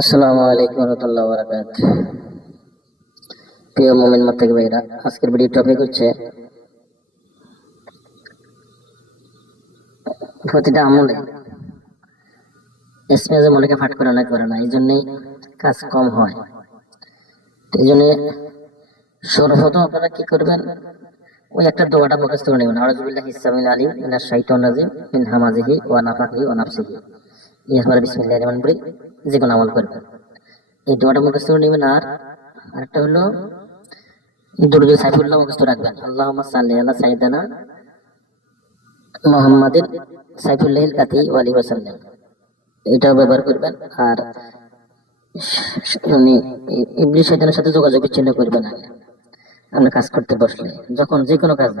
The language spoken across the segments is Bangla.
আসসালামু আলাইকুম রহমতুল্লাহ বরকাত। প্রিয় মোমিন মুত্তাকি ভাইরা, আজকের ভিডিও টপিক হচ্ছে প্রতিটা আমলে ইসমেজে মনেকে ফাট করে না, এই জন্যই কাজ কম হয়। এই জন্য সর্বপ্রথম আপনারা কি করবেন, ওই একটা দোয়াটা মুখস্থ করে নেবেন। আউযুবিল্লাহি ইসসামিল আলিম মিনাশ শাইতানির রাজিম মিন হামাজিহি ওয়া নাফাখিহি ওয়া নাফসিহি। এরপরে বিসমিল্লাহির রহমানির রহিম যে কোনো আমল করবেন, এই দোয়াটা মুখস্থ করে নেবেন। আর আরেকটা হলো দুরূদ সাইফুল্লাহ মুখস্থ রাখবেন। আল্লাহুম্মা সাল্লি আলা সাইয়্যিদিনা মুহাম্মাদিন সাইফুল্লাহিল কাতি ওয়া আলিহি ওয়াসাল্লাম, এটাও ব্যবহার করবেন। আর মানে ইবলিস শয়তানের সাথে যোগাযোগ বিচ্ছিন্ন করবেন আগে আমরা কাজ করতে বসলে, যখন যে কোনো কাজ।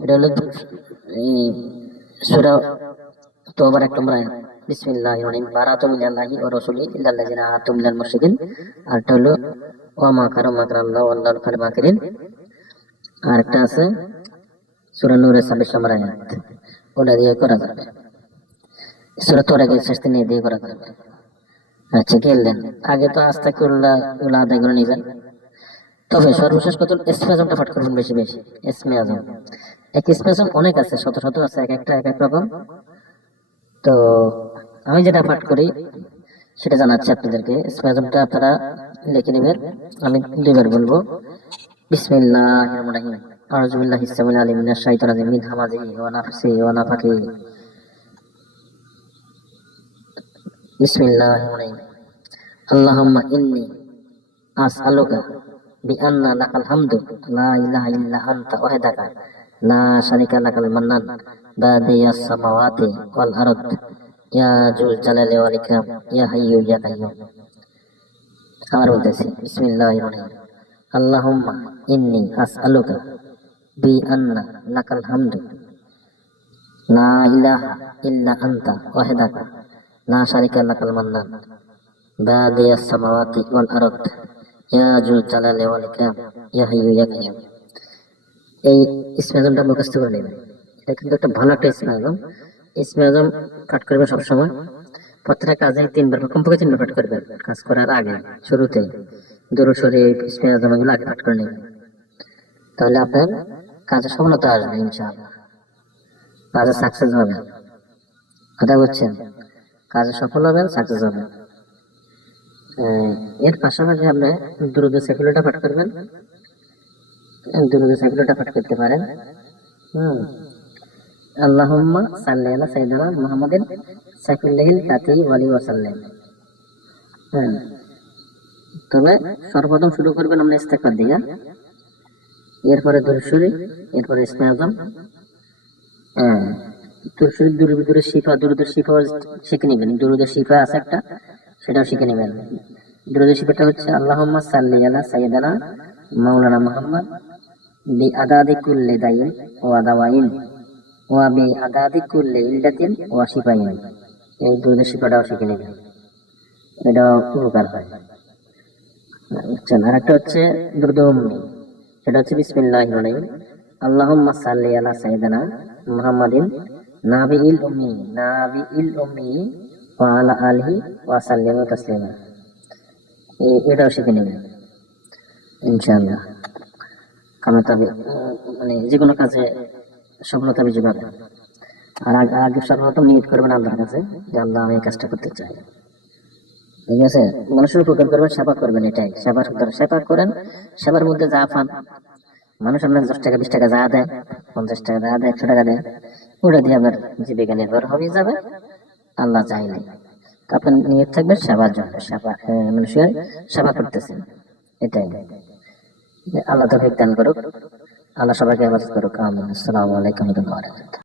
এটা হলো এই সূরা তওবার 1 নম্বর আয়াত, বিসমিল্লাহির রহমানির রহিম, বারাতু মিনাল্লাহি ওয়া রাসূলিহি ইল্লাল্লাযিনা আতু মিনাল মুশরিকিন। আর এটা হলো ওয়া মাকারা মাকারাল্লাহু ওয়াল্লাহু খায়রুল মাকিরিন। আর একটা আছে সূরা নূরের 26 নম্বর আয়াত, ওটা দিয়ে করা যাবে। সূরা তওরাকে শেষ দিনে দিয়ে করা যাবে। আচ্ছা, খেললেন আগে তো আস্তাগফিরুল্লাহ এগুলো আদায় করে নিবেন। তবে সর্বশেষ কথা, ইসমে আজমটা পাঠ করবেন বেশি বেশি। ইসমে আজম, এক ইসমে আজম অনেক আছে, শত শত আছে, এক একটা এক এক রকম। তো আমি যেটা পাঠ করি সেটা জানাচ্ছি আপনাদেরকে। ইসমে আজমটা আপনারা লিখে নেবেন, আমি দুইবার বলবো। বিসমিল্লাহির রহমানির রহিম, আউযু বিল্লাহি ইসসামিল আলিম মিনাশ শাইতানির রাজিম মিন হামাজিহি ওয়া নাফসিহি ওয়া নাফাখিহি। বিসমিল্লাহির রহমানির রহিম, আল্লাহুম্মা ইন্নী আসআলুকা বিআন্না লাকাল হামদু লা ইলাহা ইল্লা আনতা ওয়াহদাকা লা শারীকা লাকাল মান্নান বাদিয়াস সামাওয়াতি ওয়াল আরদ ইয়া জুল জালালি ওয়াল ইকরাম ইয়া হাইয়্যু ইয়া কাইয়্যুম। আবার বলতেছি, বিসমিল্লাহির রহমানির রহিম, আল্লাহুম্মা ইন্নী আসআলুকা বিআন্না লাকাল হামদু লা ইলাহা ইল্লা আনতা ওয়াহদাকা লা শারীকা লাকাল মান্নান বাদিয়াস সামাওয়াতি ওয়াল আরদ ইয়া জুল জালালি ওয়াল ইকরাম ইয়া হাইয়্যু ইয়া কাইয়্যুম। এই ইসমে আজমটা মুখস্থ করে নেবেন। এটা কিন্তু একটা ভালো একটা ইসমে আজম। ইসমে আজম পাঠ করবেন সবসময়, প্রত্যেকটা কাজে 3 বার, কমপক্ষে 3 বার পাঠ করবেন। কাজ করার আগে শুরুতে দরুদ শরীফ, ইসমে আজম এগুলো আগে পাঠ করে নেবেন, তাহলে আপনার কাজে সফলতা আসবে ইনশাআল্লাহ, কাজে সাকসেস হবে। কথা বুঝছেন? কাজে সফল হবেন, সাকসেস হবেন। এর পাশাপাশি আপনি দুরূদ সাইফুল্লাহটা পাঠ করবেন। দুরূদ সাইফুল্লাহটা পাঠ করতে পারেন। আল্লাহুম্মা সাল্লি আলা সাইয়্যিদিনা মুহাম্মাদিন সাইফুল্লাহিল কাতি ওয়া আলিহি ওয়াসাল্লাম। তবে সর্বপ্রথম শুরু করবেন আমরা ইস্তেগফার দিয়া, এরপরে দুরূদ শরীফ, এরপরে ইসমে আজম। দুরূদ শরীফ, দুরূদের শিফা, দুরূদের শিফা শিখে নেবেন। দুরূদের শিফা আছে একটা, সেটাও শিখে নেবেন। দুরূদের শিফাটা হচ্ছে আল্লাহুম্মা সাল্লি আলা সাইয়্যিদিনা মাওলানা মুহাম্মদ বি আদাদি কুল্লি দাইন ওয়া দাওয়াইন ওয়া বি আদাদি কুল্লি ইল্লাতিন ওয়া শিফাইন। এই দুরূদের শিফাটাও শিখে নেবেন, এটাও উপকার হয়। আচ্ছা, আর একটা হচ্ছে দুরূদ উম্মি, সেটা হচ্ছে বিসমিল্লাহির রহমানির রহিম, আল্লাহুম্মা সাল্লি আলা সাইয়্যিদিনা মুহাম্মাদিন নাবিয়িল উম্মি ওয়া আলা আলিহি ওয়া সাল্লিমু তাসলিমা। এটাও শিখে নেবেন ইনশাআল্লাহ। কামতাবে মানে যে কোনো কাজে সফলতা বেশি পাবেন। আর আগে সর্বপ্রথম নিয়ত করবেন আল্লাহর কাছে যে আল্লাহ আমি এই কাজটা করতে চাই। ঠিক আছে? মানুষের উপকার করবেন, সেবা করবেন, এটাই সেবা করেন। সেবার মধ্যে যা পান, মানুষ আপনার 10 টাকা 20 টাকা যা দেয়, 50 টাকা যা দেয়, 100 টাকা দেয়, ওটা দিয়ে আপনার জীবিকা নির্ভর হয়ে যাবে আল্লাহ চাইলে। তো আপনার নিয়ত থাকবে সেবার জন্য, মানুষের সেবা করতেছেন, এটাই। আল্লাহ তৌফিক দান করুক, আল্লাহ সবাইকে হেফাজত করুক, আমিন। আসসালামু আলাইকুম ওয়া রাহমাতুল্লাহ।